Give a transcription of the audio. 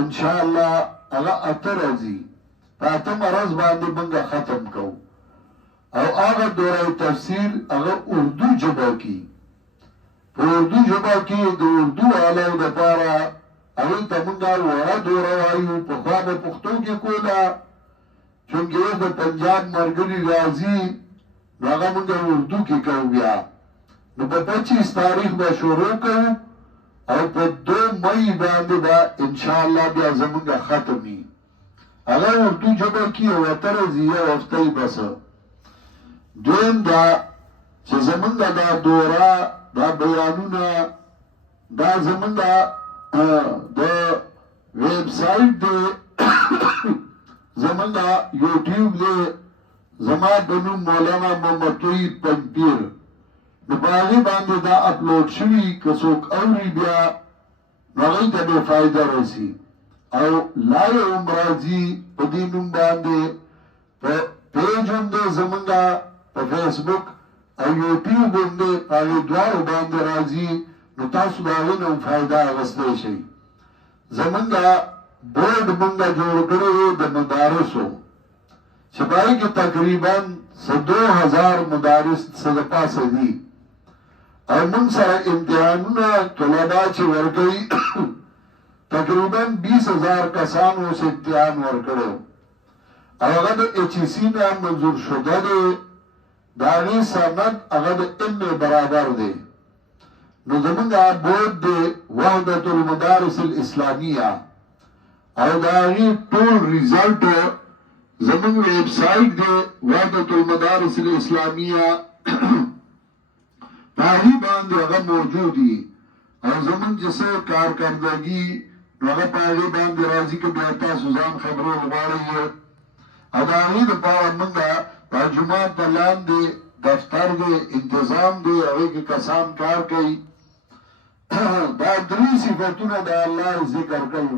انشاءاللہ اگا اترازی پاتم عرض باندے منگا ختم کو او آغا دورہ تفسیر اگا اردو جبا کی پر اردو جبا کی دو اردو آلاو دا پارا اگل تا منگا وڑا دورہ وائیو پخواب پختو کی کولا چونکہ ایک دا پنجاب مرگری رازی ناغا منگا اردو کی کو بیا نو پا 25 تاریخ با شروع کو او پا 2 مئی باندے با انشاءاللہ بیا زمانگا ختمی اگر اردو جبا کی وطر زیہ وفتای بس دویم دا چه زمانگا دا دورا دا بیانونا دا زمانگا دا ویب سائٹ دے زمانگا یوٹیوب دے زمان بنو مولانا محمد توحید پنپیر نپاہی باندے دا اپلوڈ شوی کسوک اوری بیا نغی تا بے فائدہ رسی او لائے امراضی پدینم باندے پیج ہندے زمانگا پا فیس بک او یوٹیوب ہندے پاگی دوار باندے رازی نو تاسو داغین ام فائدہ آغستے شئی زمانگا بورڈ منگا جوڑ کرے دا مدارسو چھپائی کے تقریباً 2000 مدارس صدقہ صدی اور من سارا امتحانونا طلباء چی ورگئی تقریباً 20,000 کسانوں سے امتحان ورکڑو اور اگر ایچیسی میں منظور شدہ دے داغی سامت اگر ام برابر دے نظمنگا بورڈ دے وحدت المدارس الاسلامیہ اور داغی طول ریزلٹ زمن ویب سائٹ دے وحدت المدارس الاسلامیہ پاہی باندے اگر موجودی اور زمن جسے کارکردگی اگر پاہی باندے رازی کے بیعتا سوزان خبروں لباڑی ہے اداغی دا پاور منگا پا جماعت دلان دے دفتر دے انتظام دے اگر کی کسان کار کئی دا دری صفتون دا اللہ ذکر کئی